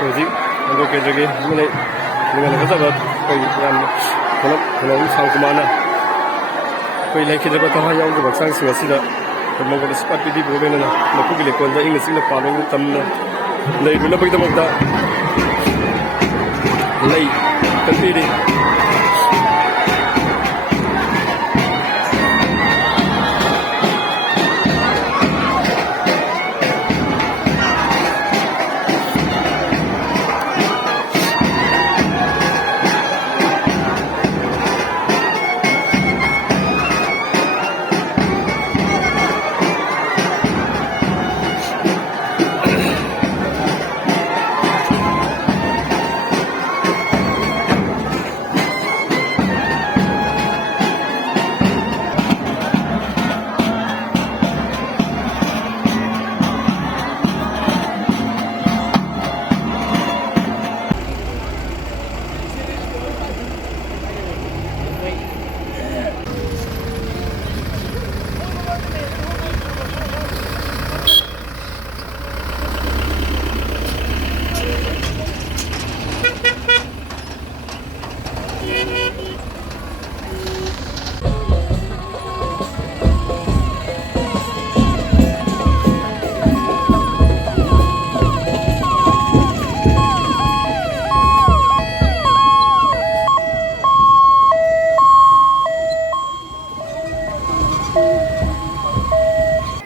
hꯧzik ꯅꯝꯕꯣꯜ ꯀꯦꯟꯗ꯭ꯔꯒꯤ ꯑꯃ ꯂꯩ ꯅꯨꯡꯉꯥꯏꯅ ꯐꯖꯕ ꯑꯩꯈꯣꯏ ꯌꯥꯝꯅ ꯈꯣꯡꯎꯞ ꯁꯥꯡꯀꯨꯃꯥꯔꯅ ꯑꯩꯈꯣꯏ ꯂꯩꯈꯤꯗ꯭ꯔꯕ ꯊꯋꯥꯏ ꯌꯥꯎꯗ꯭ꯔꯕ ꯍꯛꯆꯥꯡꯁꯤꯡ ꯑꯁꯤꯗ ꯑꯩꯈꯣꯏ ꯃꯉꯣꯟꯗ ꯁꯨꯄꯥꯠ ꯄꯤꯕꯤꯕ ꯂꯣꯏꯅꯅ ꯃꯈꯣꯏꯒꯤ ꯂꯩꯀꯣꯜꯗ ꯏꯪꯅ ꯆꯤꯛꯅ ꯄꯥꯟꯕ ꯃꯇꯝꯗ ꯂꯩꯔꯨꯅꯕꯒꯤꯗꯃꯛꯇ lei kembali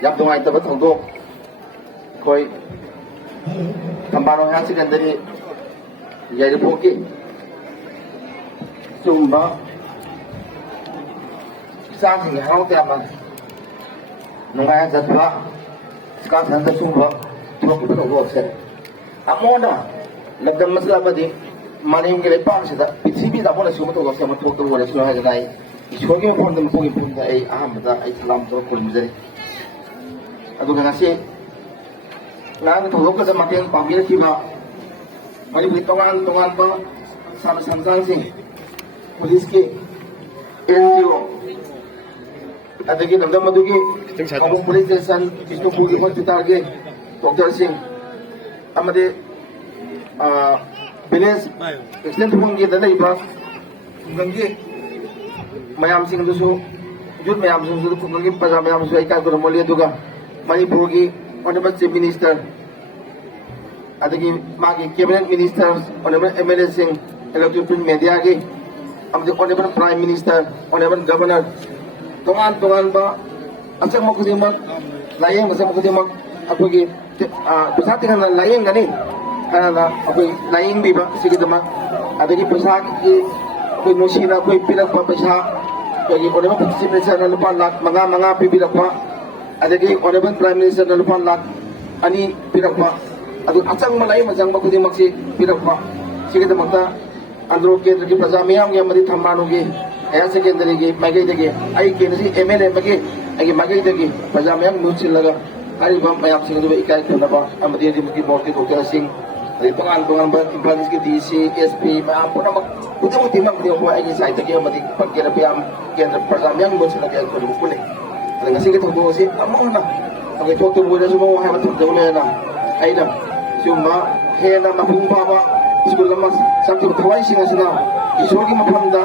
ꯌꯥꯝ ꯅꯨꯡꯉꯥꯏꯇꯕ ꯊꯧꯗꯣꯛ ꯑꯩꯈꯣꯏ ꯊꯝꯕꯥꯜ ꯍꯥꯌꯔ ꯁꯦꯀꯦꯟꯗꯔꯤ ꯌꯥꯏꯔꯤꯄꯣꯛꯀꯤ ꯁꯤꯒꯨꯝꯕ ꯏꯆꯥꯁꯤꯡꯒꯤ ꯍꯔꯥꯎ ꯇꯌꯥꯝꯅ ꯅꯨꯡꯉꯥꯏꯖꯠꯄ ꯁꯤꯀꯥꯟꯊꯟꯗ ꯁꯤꯒꯨꯝꯕ ꯊꯣꯛꯈꯤꯕ ꯊꯧꯗꯣꯛꯁꯦ ꯑꯃꯨꯛ ꯂꯝꯗꯝ ꯑꯁꯤꯗ ꯑꯃꯗꯤ ꯃꯥꯂꯦꯝꯒꯤ ꯂꯩꯄꯥꯛꯁꯤꯗ ꯄ꯭ꯔꯤꯊꯤꯕꯤꯗ ꯑꯃꯨꯛ ꯁꯤꯒꯨꯝꯕ ꯊꯧꯗꯣꯛꯁꯦ ꯑꯃ ꯊꯣꯛꯇꯕ ꯑꯣꯏꯔꯁꯅꯨ ꯍꯥꯏꯗꯅ ꯑꯩ ꯏꯁꯣꯔꯒꯤ ꯃꯐꯝꯗ ꯃꯈꯣꯏꯒꯤ ꯃꯐꯝꯗ ꯑꯩ ꯑꯍꯥꯟꯕꯗ ꯑꯩ ꯁꯂꯥꯝ ꯇꯧꯔ ꯈꯨꯔꯨꯝꯖꯔꯤ ꯑꯗꯨꯒ ꯉꯁꯤ ꯉꯔꯥꯡꯒꯤ ꯊꯧꯗꯣꯛꯀꯗ ꯃꯇꯦꯡ ꯄꯥꯡꯕꯤꯔꯛꯈꯤꯕ ꯃꯅꯤꯄꯨꯔꯤ ꯇꯣꯉꯥꯟ ꯇꯣꯉꯥꯟꯕ ꯁꯥꯟꯅ ꯁꯟꯊꯥꯟꯁꯤꯡ ꯄꯨꯂꯤꯁꯀꯤ NGO ꯑꯗꯒꯤ ꯂꯝꯗꯝ ꯑꯗꯨꯒꯤ ꯈꯥꯡꯕꯣꯛ ꯄꯨꯂꯤꯁ ꯁ꯭ꯇꯦꯁꯟ ꯕꯤꯁꯅꯨꯄꯨꯔꯒꯤ ꯍꯣꯁꯄꯤꯇꯥꯜꯒꯤ ꯗꯣꯛꯇꯔꯁꯤꯡ ꯑꯃꯗꯤ ꯚꯤꯂꯦꯖ ꯑꯦꯛꯁꯤꯗꯦꯟ ꯊꯣꯛꯐꯝꯒꯤꯗ ꯂꯩꯕ ꯈꯨꯡꯒꯪꯒꯤ ꯃꯌꯥꯝꯁꯤꯡꯗꯨꯁꯨ ꯌꯨꯠ ꯃꯌꯥꯝꯁꯤꯡꯁꯨ ꯈꯨꯡꯒꯪꯒꯤ ꯄ꯭ꯔꯖꯥ ꯃꯌꯥꯝꯁꯨ ꯑꯩ ꯏꯀꯥꯏ ꯈꯨꯔꯨꯝꯃꯜꯂꯤ ꯑꯗꯨꯒ ꯃꯅꯤꯄꯨꯔꯒꯤ ꯑꯣꯅꯔꯦꯕꯜ ꯆꯤꯐ ꯃꯤꯅꯤꯁꯇꯔ ꯑꯗꯒꯤ ꯃꯥꯒꯤ ꯀꯦꯕꯤꯅꯦꯠ ꯃꯤꯅꯤꯁꯇꯔ ꯑꯣꯅꯔꯦꯕꯜ MLAꯁꯤꯡ ꯏꯂꯦꯛꯇ꯭ꯔꯣꯅꯤꯛ ꯄ꯭ꯔꯤꯟꯠ ꯃꯦꯗꯤꯌꯥꯒꯤ ꯑꯃꯗꯤ honourable prime minister honourable governor toman ba asang mo kudimak layang asang mo kudimak ako'y pisa tingnan na layang gani kana ako'y layang biba sige dama adagi pisa ako'y musina ako'y pilag pa pisa ako'y ono ba participate na lupa lak mga pipilag pa adagi ono ba prime minister na lupa lak ani pilag pa adu asang malayang asang mo kudimak si pilag pa sige dama ta andro kendra ki prajamiyam ya mari thammanugi Higher Secondary gi magai ai kenasi MLA magi ai magai dagi pajamyam nuchilaga ari bam mayam sing du ikai khunaba amadi di muki morti dokter sing ari pangan ba implantis ki DC SP ma puna mak putu timam di ho ai sai tagi amadi pakera piam kendra pajamyam nuchilaga ai khunu kune ari ngasi ki thodo si amona ai thokto buida sumo hai ma thodo le na ai na summa he na mapung baba school ma sakti thawai sing asina isogi mapamda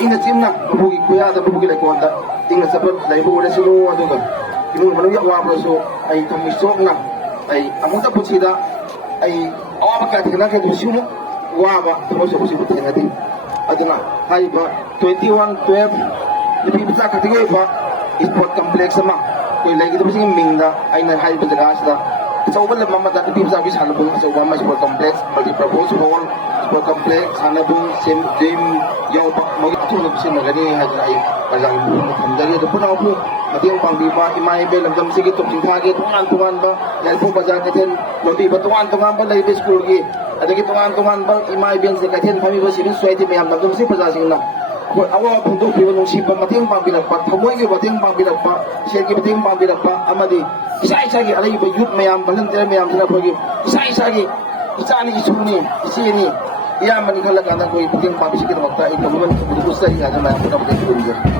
ina chimna bugi kuya da bugi le konda ina sabar lai bu de sulu aduga imu manu ya wa so ai thami sok na ai amuta puchida ai awa ka thina ka du sulu wa ba to so so thina di aduna hai ba 2112 lipi bisa ka tige ba sport complex ma koi lai gi bising mingda ai na hai ba jaga sa chawbal le mama da lipi bisa bi sala bu so wa ma sport complex multi purpose hall sport complex sana bu sim gym yang magi tu nak sin magani hadra ai pajang bu thamdari da puna bu matiang pangbiba imai be lamdam sige tok singha ge tungan ba yan po bazar ka ten loti ba tungan ba lai be school ge adagi tungan ba imai ben se ka ten phami ba sibin soiti me am lamdam si praja sing na ko awa phundu bi no si ba matiang pangbilak pa thamoi ge matiang pangbilak pa share ge matiang pangbilak pa amadi isa ge alai ba youth mayam volunteer mayam sila phogi isa ge isani isuni isini ya mani kala kana koi puting pabisi kita waktu itu mungkin itu saya ada mana pun apa yang